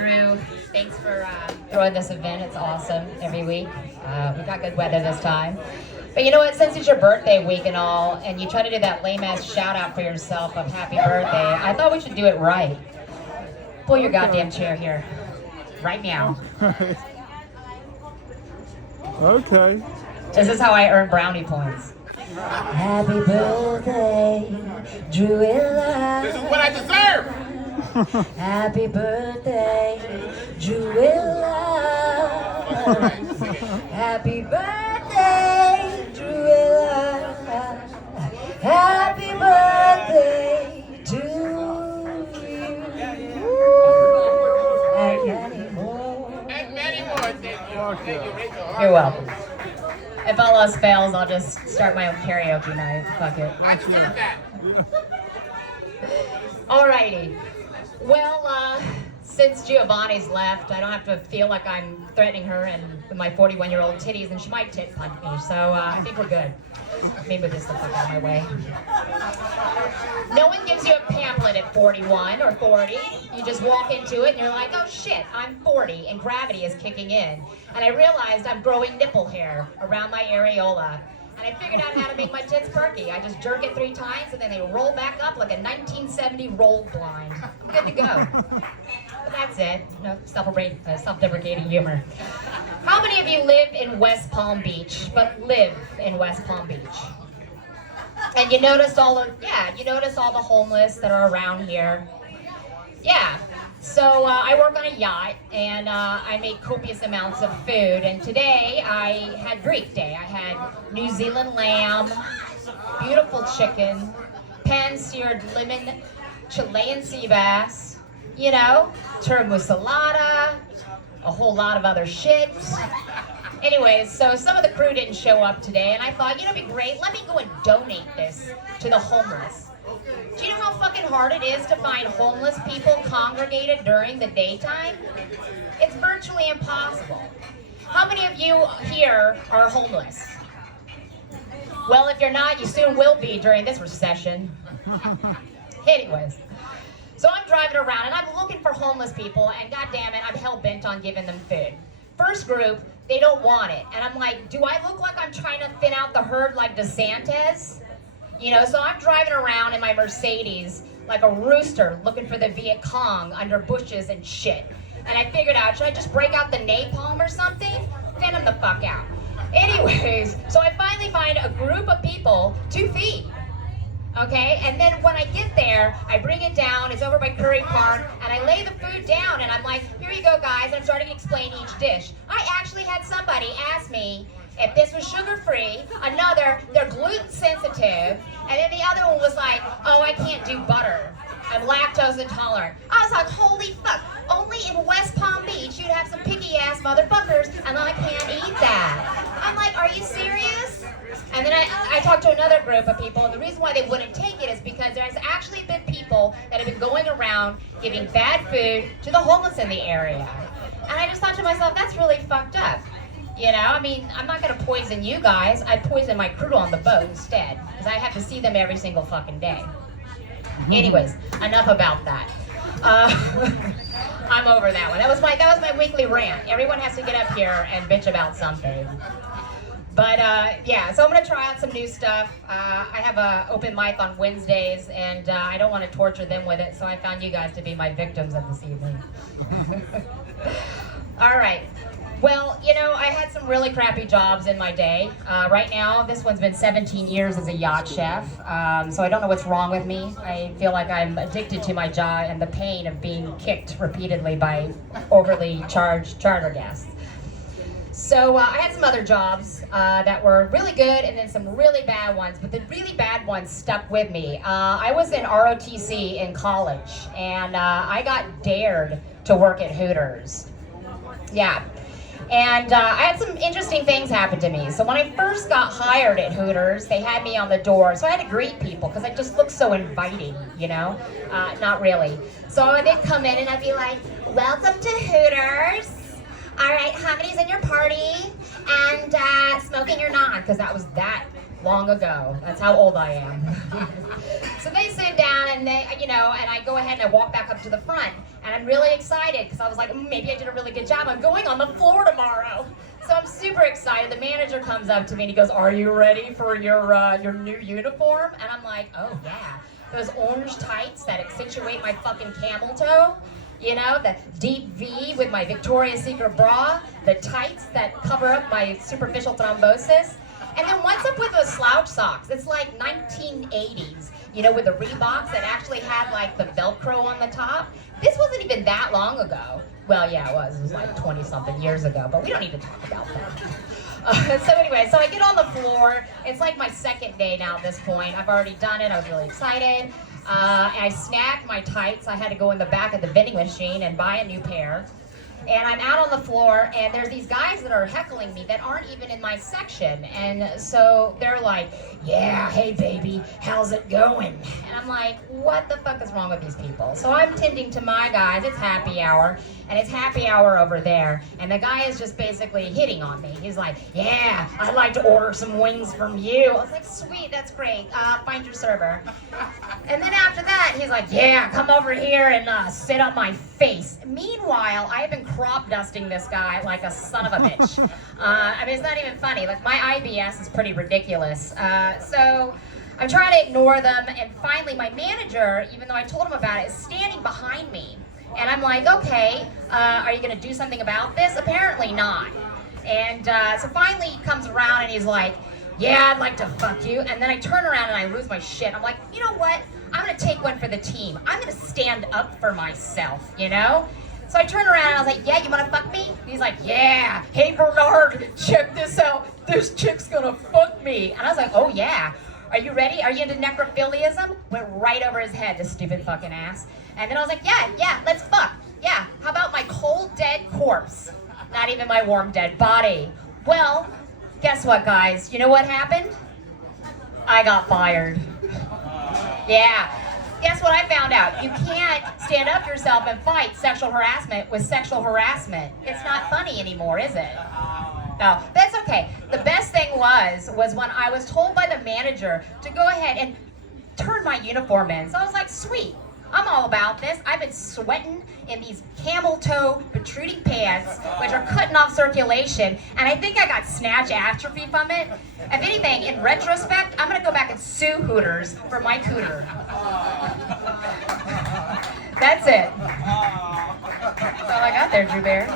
Drew, thanks for throwing this event. It's awesome every week. We got good weather this time. But you know what, since it's your birthday week and all, and you try to do that lame-ass shout-out for yourself of happy birthday, I thought we should do it right. Pull your goddamn chair here. Right now. Okay. This is how I earn brownie points. Happy birthday, Druilla. This is what I deserve. Happy birthday, Druilla. Happy birthday, Druilla. Happy birthday to you. And many more. And many more. Thank you. Thank you, Rachel. You're welcome. If all else fails, I'll just start my own karaoke night. Fuck it. I deserve that. Alrighty. Well, since Giovanni's left, I don't have to feel like I'm threatening her and with my 41-year-old titties, and she might tit punch me, so I think we're good. Maybe move this the fuck out of my way. No one gives you a pamphlet at 41 or 40. You just walk into it and you're like, oh shit, I'm 40 and gravity is kicking in. And I realized I'm growing nipple hair around my areola. And I figured out how to make my tits perky. I just jerk it 3 times and then they roll back up like a 1970 roll blind. I'm good to go. But that's it. No, self-deprecating humor. How many of you live in West Palm Beach, but live in West Palm Beach? And you notice all the homeless that are around here. Yeah. So I work on a yacht, and I make copious amounts of food. And today I had Greek Day. I had New Zealand lamb, beautiful chicken, pan-seared lemon, Chilean sea bass, you know, turmusalada, a whole lot of other shit. Anyways, so some of the crew didn't show up today, and I thought, you know, it'd be great. Let me go and donate this to the homeless. Do you know how fucking hard it is to find homeless people congregated during the daytime? It's virtually impossible. How many of you here are homeless? Well, if you're not, you soon will be during this recession. Anyways, so I'm driving around and I'm looking for homeless people, and goddamn it, I'm hell-bent on giving them food. First group, they don't want it. And I'm like, do I look like I'm trying to thin out the herd like DeSantis? You know, so I'm driving around in my Mercedes like a rooster looking for the Viet Cong under bushes and shit. And I figured out, should I just break out the napalm or something? Thin them the fuck out. Anyways, so I finally find a group of people to feed. Okay, and then when I get there, I bring it down, it's over by Curry Park, and I lay the food down, and I'm like, here you go, guys, and I'm starting to explain each dish. I actually had somebody ask me if this was sugar-free, another, they're gluten-sensitive, and then the other one was like, oh, I can't do butter. I'm lactose intolerant. I was like, holy fuck, only in West Palm Beach you'd have some picky-ass motherfuckers, and I can't eat that. I'm like, are you serious? And then I talked to another group of people, and the reason why they wouldn't take it is because there's actually been people that have been going around giving bad food to the homeless in the area. And I just thought to myself, that's really fucked up. You know, I mean, I'm not going to poison you guys. I'd poison my crew on the boat instead, because I have to see them every single fucking day. Anyways, enough about that. I'm over that one. That was my weekly rant. Everyone has to get up here and bitch about something. But yeah, so I'm gonna try out some new stuff. I have a open mic on Wednesdays, and I don't want to torture them with it, so I found you guys to be my victims of this evening. All right. Well, you know, I had some really crappy jobs in my day. Right now, this one's been 17 years as a yacht chef, so I don't know what's wrong with me. I feel like I'm addicted to my job and the pain of being kicked repeatedly by overly charged charter guests. So I had some other jobs that were really good and then some really bad ones, but the really bad ones stuck with me. I was in ROTC in college, and I got dared to work at Hooters. Yeah. And I had some interesting things happen to me. So when I first got hired at Hooters, they had me on the door. So I had to greet people because I just looked so inviting, you know? Not really. So they'd come in and I'd be like, welcome to Hooters. All right, how many's in your party? And smoking or not? Because that was that long ago. That's how old I am. So they sit down and they, you know, and I go ahead and I walk back up to the front and And I'm really excited because I was like, maybe I did a really good job. I'm going on the floor tomorrow. So I'm super excited. The manager comes up to me and he goes, are you ready for your new uniform? And I'm like, oh yeah. Those orange tights that accentuate my fucking camel toe. You know, the deep V with my Victoria's Secret bra, the tights that cover up my superficial thrombosis. And then what's up with those slouch socks? It's like 1980s, you know, with the Reeboks that actually had like the Velcro on the top. This wasn't even that long ago. Well, yeah, it was. It was like 20-something years ago, but we don't need to talk about that. So anyway, so I get on the floor. It's like my second day now at this point. I've already done it. I was really excited. I snagged my tights. I had to go in the back of the vending machine and buy a new pair. And I'm out on the floor, and there's these guys that are heckling me that aren't even in my section. And so they're like, yeah, hey baby, how's it going? And I'm like, what the fuck is wrong with these people? So I'm tending to my guys, it's happy hour, and it's happy hour over there. And the guy is just basically hitting on me. He's like, yeah, I'd like to order some wings from you. I was like, sweet, that's great, find your server. And then after that, he's like, yeah, come over here and sit on my face. Meanwhile, I have been crop dusting this guy like a son of a bitch. I mean, it's not even funny. Like, my IBS is pretty ridiculous. So I'm trying to ignore them, and finally my manager, even though I told him about it, is standing behind me. And I'm like, okay, are you gonna do something about this? Apparently not. And so finally he comes around and he's like, yeah, I'd like to fuck you. And then I turn around and I lose my shit. I'm like, you know what? I'm gonna take one for the team. I'm gonna stand up for myself, you know? So I turned around and I was like, yeah, you wanna fuck me? And he's like, yeah, hey Bernard, check this out. This chick's gonna fuck me. And I was like, oh yeah. Are you ready? Are you into necrophilism? Went right over his head, this stupid fucking ass. And then I was like, yeah, let's fuck. Yeah, how about my cold dead corpse? Not even my warm dead body. Well, guess what, guys? You know what happened? I got fired. Yeah. Guess what I found out? You can't stand up for yourself and fight sexual harassment with sexual harassment. It's not funny anymore, is it? No, that's okay. The best thing was when I was told by the manager to go ahead and turn my uniform in. So I was like, sweet. I'm all about this. I've been sweating in these camel toe protruding pants, which are cutting off circulation, and I think I got Snatchatrophy from it. If anything, in retrospect, I'm gonna go back and sue Hooters for my Cooter. That's it. That's all I got there, Drew Bear.